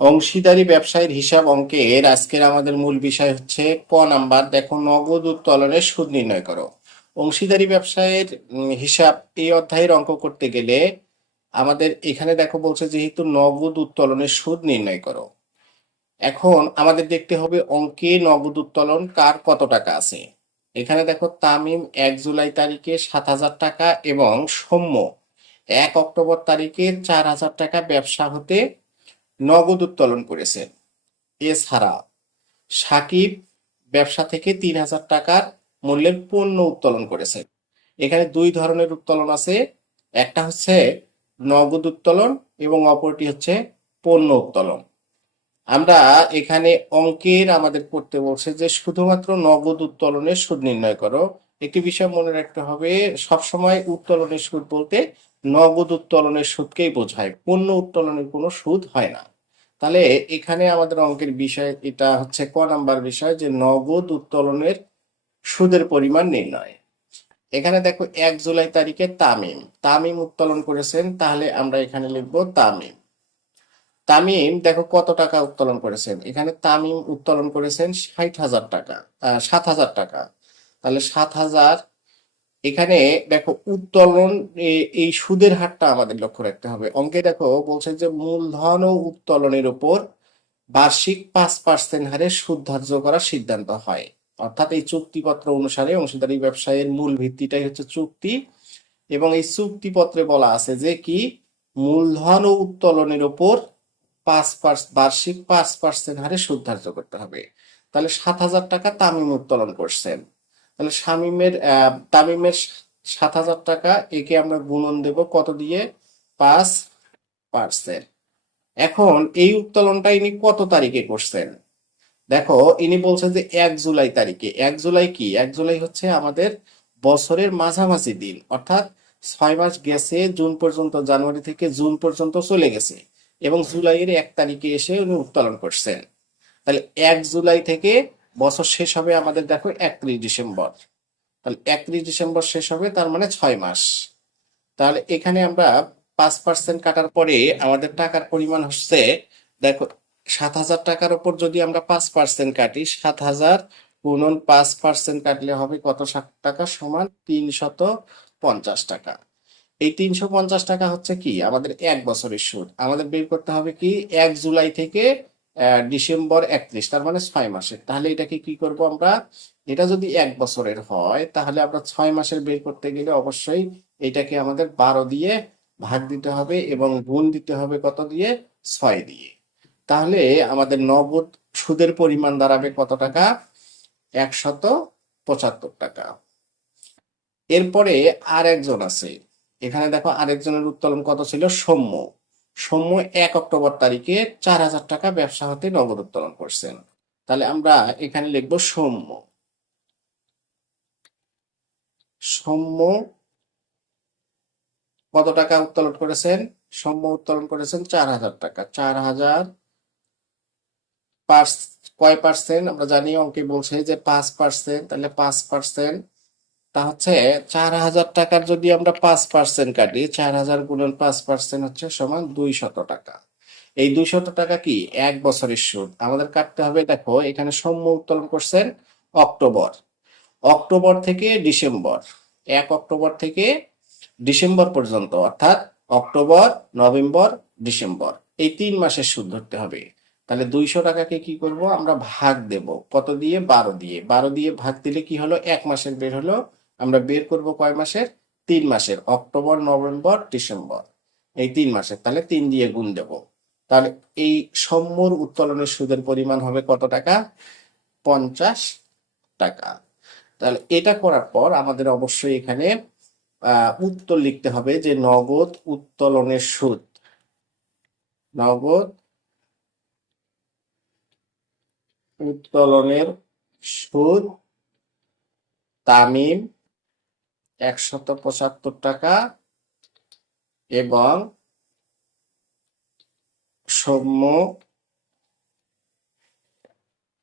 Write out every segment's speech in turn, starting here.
অংশীদারি ব্যবসায়ের হিসাব অঙ্কের আজকের আমাদের মূল বিষয় হচ্ছে ক নাম্বার। দেখো, নগদ উত্তোলনের সুদ নির্ণয় করো। অংশীদারি ব্যবসায়ের হিসাব এই অধ্যায়ের অঙ্ক করতে গেলে আমাদের এখানে দেখো বলছে যেহেতু নগদ উত্তোলনের সুদ নির্ণয় করো। এখন আমাদের দেখতে হবে অঙ্কে নগদ উত্তোলন কার কত টাকা আছে। এখানে দেখো তামিম 1 জুলাই তারিখে 7,000 টাকা এবং সৌম্য 1 অক্টোবর তারিখে 4,000 টাকা ব্যবসা হতে নগদ উত্তোলন করেছে। এছাড়া সাকিব ব্যবসা থেকে 3,000 টাকার মূল্যের পণ্য উত্তোলন করেছে। এখানে দুই ধরনের উত্তোলন আছে, একটা হচ্ছে নগদ উত্তোলন এবং অপরটি হচ্ছে পণ্য উত্তোলন। আমরা এখানে অঙ্কের আমাদের করতে বলছে যে শুধুমাত্র নগদ উত্তোলনের সুদ নির্ণয় করো। একটি বিষয় মনে রাখতে হবে, সবসময় উত্তোলনের সুদ বলতে নগদ উত্তোলনের সুদকেই বোঝায়, পণ্য উত্তোলনের কোনো সুদ হয় না। তাহলে এখানে আমাদের অঙ্কের বিষয় এটা হচ্ছে ক নাম্বার বিষয়, যে নগদ উত্তোলনের সুদের পরিমাণ নির্ণয়। এখানে দেখো 1 জুলাই তারিখে তামিম তামিম উত্তোলন করেছেন, তাহলে আমরা এখানে লিখবো তামিম। তামিম দেখো কত টাকা উত্তোলন করেছেন। এখানে তামিম উত্তোলন করেছেন 60,000 টাকা, 7,000 টাকা। তাহলে 7,000। এখানে দেখো উত্তোলন এই সুদের হারটা আমাদের লক্ষ্য রাখতে হবে। অঙ্কে দেখো বলছে যে মূলধন ও উত্তোলনের উপর বার্ষিক 5% হারে সুদ ধার্য করার সিদ্ধান্ত হয়। অর্থাৎ এই চুক্তিপত্র অনুসারে অংশীদারি ব্যবসায়ের মূল ভিত্তিটাই হচ্ছে চুক্তি, এবং এই চুক্তিপত্রে বলা আছে যে কি মূলধন ও উত্তোলনের উপর বার্ষিক 5% হারে সুদ ধার্য করতে হবে। তাহলে 7,000 টাকা তামিম উত্তোলন করছেন। তাহলে তামিমের 7,000 টাকা, একে আমরা গুণন দেব কত দিয়ে? 5%। এখন এই উত্তোলনটা ইনি কত তারিখে করছেন? দেখো, ইনি বলছেন যে 1 জুলাই তারিখে। 1 জুলাই কি? 1 জুলাই হচ্ছে আমাদের বছরের মাঝামাঝি দিন, অর্থাৎ 6 মাস গেছে, জুন পর্যন্ত, জানুয়ারি থেকে জুন পর্যন্ত চলে গেছে, এবং জুলাইয়ের 1 তারিখে এসে উনি উত্তোলন করছেন। তাহলে 1 জুলাই থেকে বছর শেষ হবে আমাদের দেখো 31 ডিসেম্বর। তাহলে 31 ডিসেম্বর শেষ হবে, তার মানে 6 মাস। তাহলে এখানে আমরা 5% কাটার পরে আমাদের টাকার পরিমাণ হচ্ছে, দেখো, 7,000 টাকার উপর যদি আমরা 5% কাটি, 7,000 গুণন 5% কাটলে হবে কত টাকা? সমান 350 টাকা। এই 350 টাকা হচ্ছে কি আমাদের 1 বছরের সুদ। আমাদের বের করতে হবে কি 1 জুলাই থেকে ডিসেম্বর 31, তার মানে 6 মাসের। তাহলে এটাকে কি করব আমরা? এটা যদি 1 বছরের হয় তাহলে আমরা 6 মাসের বের করতে গেলে অবশ্যই এটাকে আমাদের 12 দিয়ে ভাগ দিতে হবে এবং গুণ দিতে হবে কত দিয়ে? 6 দিয়ে। তাহলে আমাদের নগদ সুদের পরিমাণ দাঁড়াবে কত টাকা? 175 টাকা। এরপরে আর একজন আছে। এখানে দেখো আরেকজনের উত্তোলন কত ছিল? সৌম্য। সৌম্য 1 অক্টোবর তারিখে 4,000 টাকা ব্যবসা হতে নগদ উত্তোলন করছেন। তাহলে আমরা এখানে লিখবো সৌম্য। সৌম্য কত টাকা উত্তোলন করেছেন? সৌম্য উত্তোলন করেছেন 4,000 টাকা। 4,000 কয় পার্সেন্ট? আমরা জানি অঙ্কে বলছে যে 5%। তাহলে 5%, তা হচ্ছে 4,000 টাকার যদি আমরা 5% কাটি, 4,000 গুণন 5% হচ্ছে সমান 200 টাকা। এই 200 টাকা কি 1 বছরের সুদ আমাদের কাটতে হবে। দেখো এখানে সৌম্য উত্তোলন করছেন অক্টোবর, অক্টোবর থেকে ডিসেম্বর, 1 অক্টোবর থেকে ডিসেম্বর পর্যন্ত, অর্থাৎ অক্টোবর, নভেম্বর, ডিসেম্বর, এই 3 মাসের সুদ ধরতে হবে। তাহলে 200 টাকাকে কি করব আমরা? ভাগ দেব কত দিয়ে? 12 দিয়ে। 12 দিয়ে ভাগ দিলে কি হলো? 1 মাসের বের হলো। আমরা বের করব কয় মাসের? 3 মাসের, অক্টোবর, নভেম্বর, ডিসেম্বর, এই 3 মাসের। তাহলে 3 দিয়ে গুণ দেব। তাহলে এই সৌম্যর উত্তোলনের সুদের পরিমাণ হবে কত টাকা? 50 টাকা। তাহলে এটা করার পর আমাদের অবশ্যই এখানে উত্তর লিখতে হবে যে নগদ উত্তোলনের সুদ। নগদ উত্তোলনের সুদ তামিম 175 টাকা এবং সৌম্য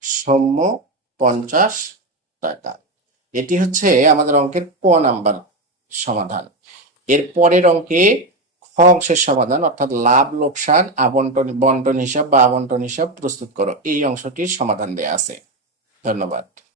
সৌম্য 50 টাকা। এটি হচ্ছে আমাদের অঙ্কের ক নাম্বার সমাধান। এর পরের অঙ্কে খ খ অংশের সমাধান অর্থাৎ লাভ লোকসান আবন্টন বন্টন হিসাব বা আবন্টন হিসাব প্রস্তুত করো, এই অংশটির সমাধান দেয়া আছে। ধন্যবাদ।